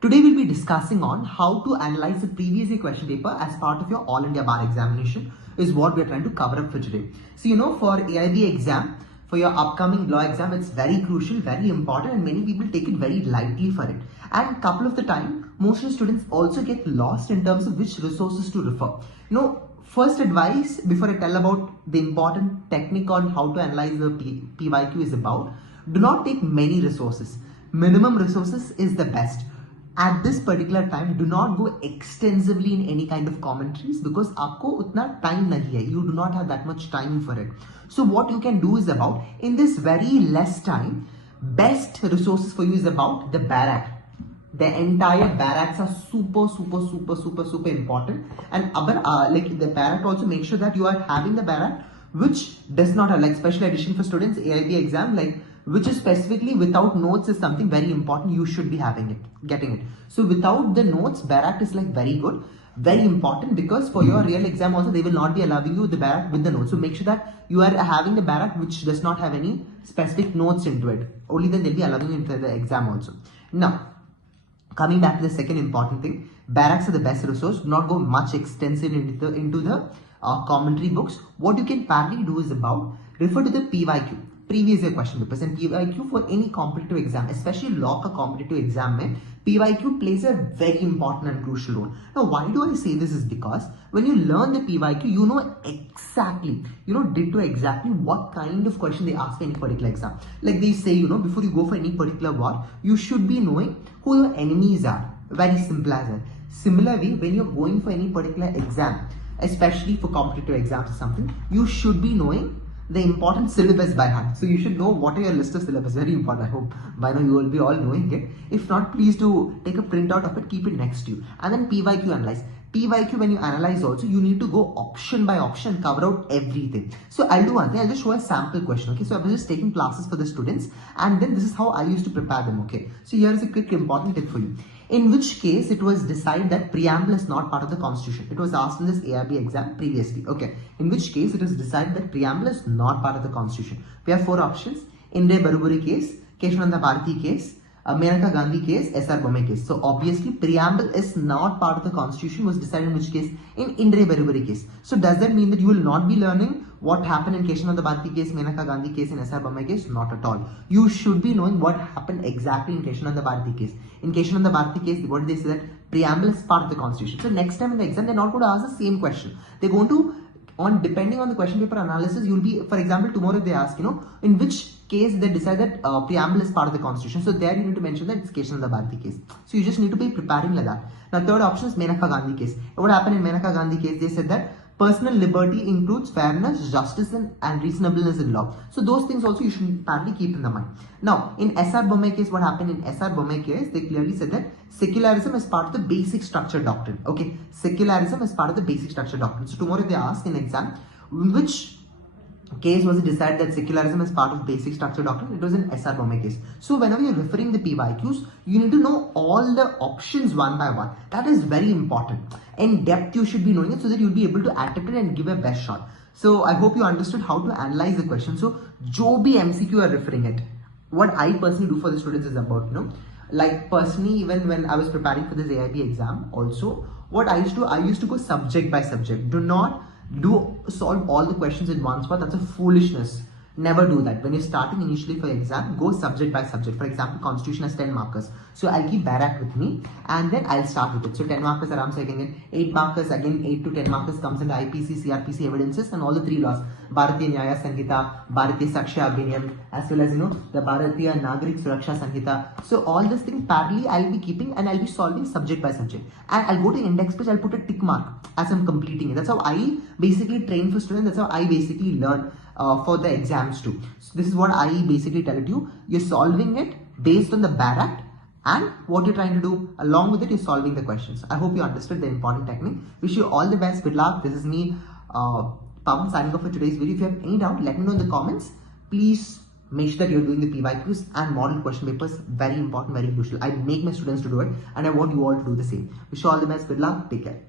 Today we'll be discussing on how to analyze the previous year question paper as part of your All India Bar examination is what we're trying to cover up for today. So for Aibe exam, for your upcoming law exam, it's very crucial, very important, and many people take it very lightly for it. And couple of the time, most of the students also get lost in terms of which resources to refer. First advice before I tell about the important technique on how to analyze the PYQ is about, do not take many resources. Minimum resources is the best. At this particular time, do not go extensively in any kind of commentaries because आपको उतना time नहीं है. You do not have that much time for it. So what you can do is about, in this very less time, best resources for you is about the Bar Act. The entire Bar Acts are super important. And like the Bar Act also make sure that you are having the Bar Act which does not have, like special edition for students, Aibe exam, like which is specifically without notes is something very important. You should be having it, getting it. So without the notes, Bar Act is like very good, very important, because for your real exam also they will not be allowing you the Bar Act with the notes. So make sure that you are having the Bar Act which does not have any specific notes into it. Only then they'll be allowing you into the exam also. Now, coming back to the second important thing, Bar Acts are the best resource. Do not go much extensive into the commentary books. What you can parallelly do is about refer to the PYQ, previous year question papers, and PYQ for any competitive exam, especially law ka competitive exam mein, PYQ plays a very important and crucial role. Now, why do I say this is because when you learn the PYQ, you know exactly, ditto exactly what kind of question they ask in any particular exam. Like they say, before you go for any particular war, you should be knowing who your enemies are. Very simple as that. Similarly, when you're going for any particular exam, especially for competitive exams or something, you should be knowing the important syllabus by heart. So you should know what are your list of syllabus. Very important. I hope by now you will be all knowing it. If not, please do take a printout of it, keep it next to you. And then PYQ analyze. PYQ, when you analyze also, you need to go option by option, cover out everything. So I'll do one thing, I'll just show a sample question. Okay, so I was just taking classes for the students, and then this is how I used to prepare them. Okay, so here is a quick important tip for you. In which case it was decided that preamble is not part of the constitution. It was asked in this ARB exam previously. Okay, in which case it was decided that preamble is not part of the constitution. We have four options: Aibe Baruburi case, Keshavananda Bharati case, Menaka Gandhi case, SR Bomme case. So obviously preamble is not part of the constitution was decided in which case? In Aibe Baruburi case. So does that mean that you will not be learning what happened in Keshavananda Bharati case, Menaka Gandhi case, and SR Bomme case? Not at all. You should be knowing what happened exactly in Keshavananda Bharati case. In Keshavananda Bharati case, what did they say? That preamble is part of the constitution. So next time in the exam, they're not going to ask the same question. They're going to, depending on the question paper analysis, you'll be, for example, tomorrow they ask, in which case they decide that preamble is part of the constitution. So there you need to mention that it's Keshavananda Bharati case. So you just need to be preparing like that. Now third option is Menaka Gandhi case. What happened in Menaka Gandhi case? They said that personal liberty includes fairness, justice, and reasonableness in law. So those things also you should apparently keep in the mind. Now, in SR Bomme case, what happened in SR Bomme case? They clearly said that secularism is part of the basic structure doctrine. Okay, secularism is part of the basic structure doctrine. So tomorrow they ask in exam, which case was it decided that secularism is part of basic structure doctrine? It was in SR Bomme case. So whenever you're referring the PYQs, you need to know all the options one by one. That is very important. In depth, you should be knowing it so that you'll be able to attempt it and give a best shot. So I hope you understood how to analyze the question. So jo bhi MCQ are referring it. What I personally do for the students is about, like personally, even when I was preparing for this AIB exam also, what I used to go subject by subject. Do not solve all the questions in one spot. That's a foolishness. Never do that. When you're starting initially for exam, go subject by subject. For example, constitution has 10 markers. So I'll keep Bar Act with me and then I'll start with it. So 10 markers around second, in 8 markers, again 8 to 10 markers comes into IPC, CRPC evidences and all the 3 laws. Bharatiya Nyaya Sanhita, Bharatiya Sakshya Abhiniyam, as well as the Bharatiya Nagarik Suraksha Sanhita. So all this thing parallelly I'll be keeping and I'll be solving subject by subject. And I'll go to index page, I'll put a tick mark as I'm completing it. That's how I basically train for students. That's how I basically learn for the exams too. So this is what I basically tell you. You're solving it based on the Bar Act and what you're trying to do. Along with it, you're solving the questions. I hope you understood the important technique. Wish you all the best. Good luck. This is me, Pawan, signing off for today's video. If you have any doubt, let me know in the comments. Please make sure that you're doing the PYQs and model question papers. Very important, very crucial. I make my students to do it and I want you all to do the same. Wish you all the best. Good luck. Take care.